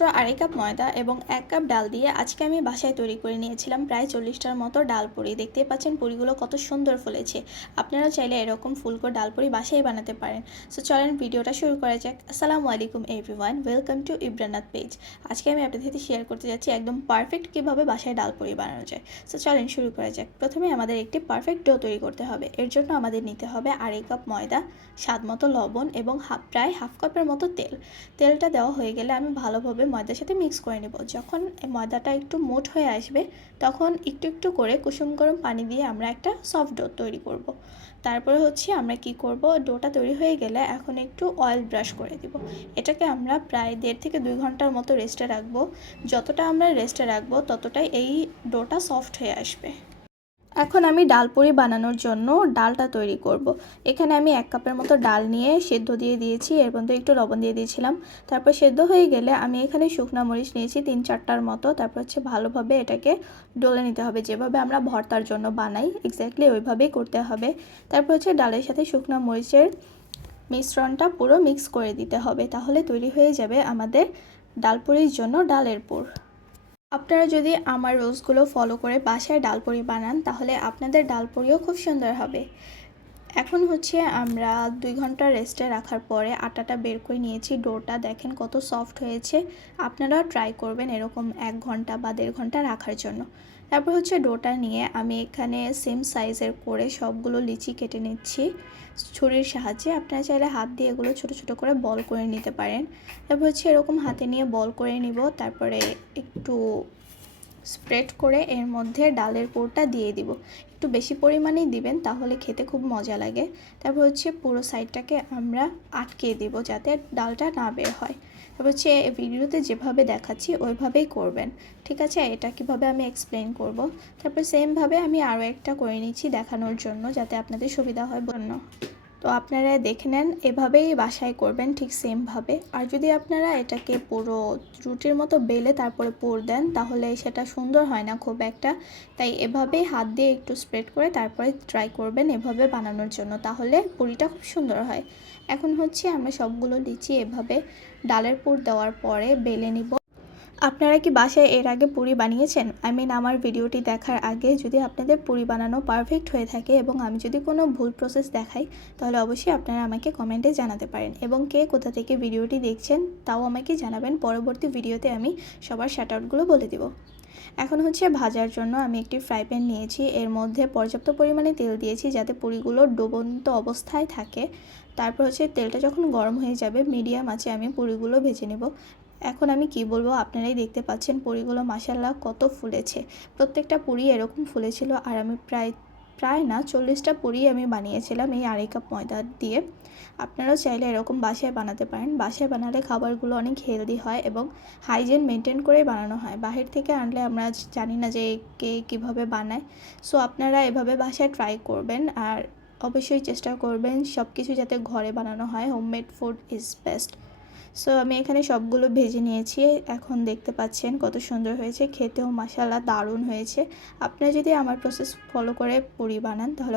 মাত্র আড়াই কাপ ময়দা এবং 1 কাপ ডাল দিয়ে আজকে আমি বাসায় তৈরি করে নিয়েছিলাম প্রায় 40টার মতো ডাল পুরি। দেখতেই পাচ্ছেন পুরিগুলো কত সুন্দর ফুলেছে। আপনারা চাইলে এরকম ফুলকো ডাল পুরি বাসায় বানাতে পারেন। সো চলেন ভিডিওটা শুরু করা যাক। আসসালামু আলাইকুম এভরিওয়ান, ওয়েলকাম টু ইব্রানাত পেজ। আজকে আমি আপনাদের সাথে শেয়ার করতে যাচ্ছি একদম পারফেক্ট কীভাবে বাসায় ডাল পুরি বানানো যায়। সো চলেন শুরু করা যাক। প্রথমে আমাদের একটি পারফেক্ট ডো তৈরি করতে হবে। এর জন্য আমাদের নিতে হবে আড়াই কাপ ময়দা, স্বাদ মতো লবণ এবং প্রায় হাফ কাপের মতো তেলটা দেওয়া হয়ে গেলে আমি ভালোভাবে ময়দার সাথে মিক্স করে নেব। যখন ময়দাটা একটু মোট হয়ে আসবে তখন একটু একটু করে কুসুম গরম পানি দিয়ে আমরা একটা সফট ডো তৈরি করব। তারপরে আমরা কি করব, ডোটা তৈরি হয়ে গেলে এখন একটু অয়েল ব্রাশ করে দিব। এটাকে আমরা প্রায় 1.5 থেকে 2 ঘন্টার মতো রেস্টে রাখবো। যতটা আমরা রেস্টে রাখবো ততটাই এই ডোটা সফট হয়ে আসবে। এখন আমি ডাল পুরি বানানোর জন্য ডালটা তৈরি করব। এখানে আমি 1 কাপের মতো ডাল নিয়ে সেদ্ধ দিয়ে দিয়েছি, এর মধ্যে একটু লবণ দিয়ে দিয়েছিলাম। তারপর সেদ্ধ হয়ে গেলে আমি এখানে শুকনো মরিচ নিয়েছি 3-4টার মতো। তারপর ভালোভাবে এটাকে ডলে নিতে হবে, যেভাবে আমরা ভর্তার জন্য বানাই এক্স্যাক্টলি ওইভাবেই করতে হবে। তারপর ডালের সাথে শুকনো মরিচের মিশ্রণটা পুরো মিক্স করে দিতে হবে, তাহলে তৈরি হয়ে যাবে আমাদের ডাল পুরির জন্য ডালের পুর। আপনারা যদি আমার রুলসগুলো ফলো করে বাসায় ডাল পুরি বানান তাহলে আপনাদের ডাল পুরিও খুব সুন্দর হবে। এখন আমরা 2 ঘন্টা রেস্টে রাখার পরে আটাটা বের করে নিয়েছি। ডোটা দেখেন কত সফট হয়েছে। আপনারাও ট্রাই করবেন এরকম 1 ঘন্টা বা 1.5 ঘন্টা রাখার জন্য। তারপর ডোটা নিয়ে আমি এখানে সেম সাইজের করে সবগুলো লিচি কেটে নিচ্ছি ছুরির সাহায্যে। আপনারা চাইলে হাত দিয়ে এগুলো ছোট ছোট করে বল করে নিতে পারেন। তারপর এরকম হাতে নিয়ে বল করে নিব। তারপরে একটু স্প্রেড করে এর মধ্যে ডালের পুরটা দিয়ে দিব। একটু বেশি পরিমাণেই দিবেন, তাহলে খেতে খুব মজা লাগে। তারপর পুরো সাইডটাকে আমরা আটকে দেব যাতে ডালটা না বের হয়। তারপর ভিডিওতে যেভাবে দেখাচ্ছি ওইভাবেই করবেন, ঠিক আছে? এটা কিভাবে আমি এক্সপ্লেন করব। তারপর সেমভাবে আমি আরও একটা করে নিচ্ছি দেখানোর জন্য, যাতে আপনাদের সুবিধা হয় জন্য। তো আপনারা দেখে নেন, এভাবেই বাসায় করবেন ঠিক সেমভাবে। আর যদি আপনারা এটাকে পুরো রুটির মতো বেলে তারপরে পুর দেন তাহলে সেটা সুন্দর হয় না খুব একটা। তাই এভাবেই হাত দিয়ে একটু স্প্রেড করে তারপরে ট্রাই করবেন এভাবে বানানোর জন্য, তাহলে পুরিটা খুব সুন্দর হয়। এখন আমরা সবগুলো লিচি এভাবে ডালের পুর দেওয়ার পরে বেলে নিব। আপনারা কি বাসায় এর আগে পুরি বানিয়েছেন? আমার ভিডিওটি দেখার আগে যদি আপনাদের পুরি বানানো পারফেক্ট হয়ে থাকে এবং আমি যদি কোনো ভুল প্রসেস দেখাই তাহলে অবশ্যই আপনারা আমাকে কমেন্টে জানাতে পারেন। এবং কে কোথা থেকে ভিডিওটি দেখছেন তাও আমাকে জানাবেন। পরবর্তী ভিডিওতে আমি সবার শাউট আউটগুলো বলে দেব। এখন ভাজার জন্য আমি একটি ফ্রাই প্যান নিয়েছি। এর মধ্যে পর্যাপ্ত পরিমাণে তেল দিয়েছি যাতে পুরিগুলো ডুবন্ত অবস্থায় থাকে। তারপর তেলটা যখন গরম হয়ে যাবে মিডিয়াম আঁচে আমি পুরিগুলো ভেজে নেব। এখন আমি কি বলবো, আপনারাই দেখতে পাচ্ছেন পুরিগুলো মাশাআল্লাহ কত ফুলেছে। প্রত্যেকটা পুরি এরকম ফুলেছিল। আর আমি প্রায় না 40টা পুরি আমি বানিয়েছিলাম এই আড়াই কাপ ময়দা দিয়ে। আপনারাও চাইলে এরকম বাসায় বানাতে পারেন। বাসায় বানালে খাবারগুলো অনেক হেলদি হয় এবং হাইজিন মেনটেন করেই বানানো হয়। বাহির থেকে আনলে আমরা জানি না যে কে কীভাবে বানায়। সো আপনারা এভাবে বাসায় ট্রাই করবেন আর অবশ্যই চেষ্টা করবেন সব কিছু যাতে ঘরে বানানো হয়। Homemade food is best. So আমি এখানে সবগুলো ভেজে নিয়েছি। এখন দেখতে পাচ্ছেন কত সুন্দর হয়েছে, খেতেও মাশাআল্লাহ দারুণ হয়েছে। আপনারা যদি আমার প্রসেস ফলো করে পুরি বানান তাহলে